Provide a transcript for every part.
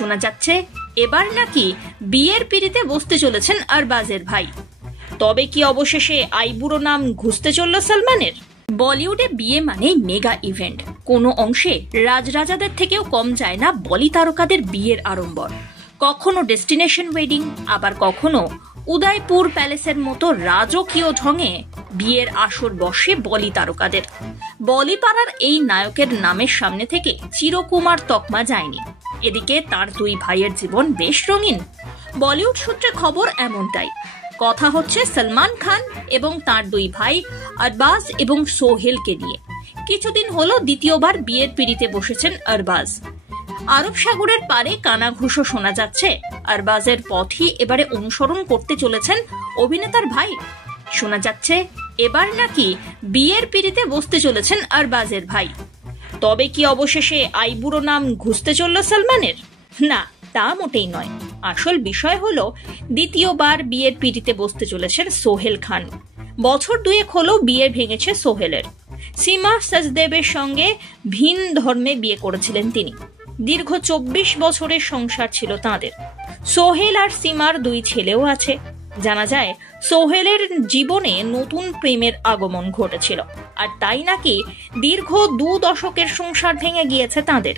শোনা যাচ্ছে এবার নাকি বিয়ের পিঁড়িতে বসতে চলেছেন আরবাজের ভাই। তবে কি অবশেষে আইবুড়ো নাম ঘুষতে চলল সালমানের? বলিউডে বিয়ে মানেই মেগা ইভেন্ট। কোনো অংশে রাজরাজাদের থেকেও কম যায় না বলি তারকাদের বিয়ের আড়ম্বর। কখনো ডেস্টিনেশন ওয়েডিং, আবার কখনো উদয়পুর প্যালেসের মতো রাজকীয় ঢঙে বিয়ের আসর বসে বলি তারকাদের। বলিপাড়ার এই নায়কের নামের সামনে থেকে চিরকুমার তকমা যায়নি। এদিকে তার দুই ভাইয়ের জীবন বেশ রঙিন। বলিউড সূত্রে খবর এমনটাই। কথা হচ্ছে সলমান খান এবং তার দুই ভাই আরবাজ এবং সোহেলকে নিয়ে। কিছুদিন হলো দ্বিতীয়বার বিয়ের পিঁড়িতে বসেছেন আরবাজ। আরব সাগরের পারে কানাঘুষো শোনা যাচ্ছে আরবাজের পথই এবারে অনুসরণ করতে চলেছেন অভিনেতার ভাই। শোনা যাচ্ছে এবার নাকি বিয়ের পিঁড়িতে বসতে চলেছেন আরবাজের ভাই। তবে কি অবশেষে আইবুড়ো নাম ঘুষতে চলল সালমানের? না, তা মোটেই নয়। আসল বিষয় হলো দ্বিতীয়বার বিয়ের পিঁড়িতে বসতে চলেছেন সোহেল খান। বছর দুয়েক হলো বিয়ে ভেঙেছে সোহেলের। সীমা সচদেবের সঙ্গে ভিন ধর্মে বিয়ে করেছিলেন তিনি। দীর্ঘ 24 বছরের সংসার ছিল তাঁদের। সোহেল আর সীমার দুই ছেলেও আছে। জানা যায় সোহেলের জীবনে নতুন প্রেমের আগমন ঘটেছিল, আর তাই নাকি দীর্ঘ 2 দশকের সংসার ভেঙে গিয়েছে তাঁদের।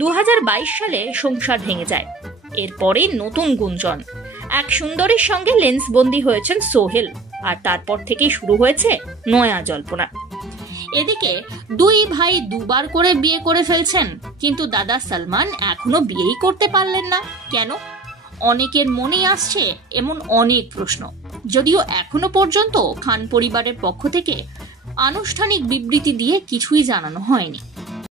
2022 সালে সংসার ভেঙে যায়। এরপরে নতুন গুঞ্জন, এক সুন্দরীর সঙ্গে লেন্সবন্দি হয়েছেন সোহেল, আর তারপর থেকেই শুরু হয়েছে নয়া জল্পনা। এদিকে দুই ভাই দুবার করে বিয়ে করে ফেলছেন, কিন্তু দাদা সালমান এখনো বিয়েই করতে পারলেন না কেন? অনেকের মনেই আসছে এমন অনেক প্রশ্ন, যদিও এখনো পর্যন্ত খান পরিবারের পক্ষ থেকে আনুষ্ঠানিক বিবৃতি দিয়ে কিছুই জানানো হয়নি।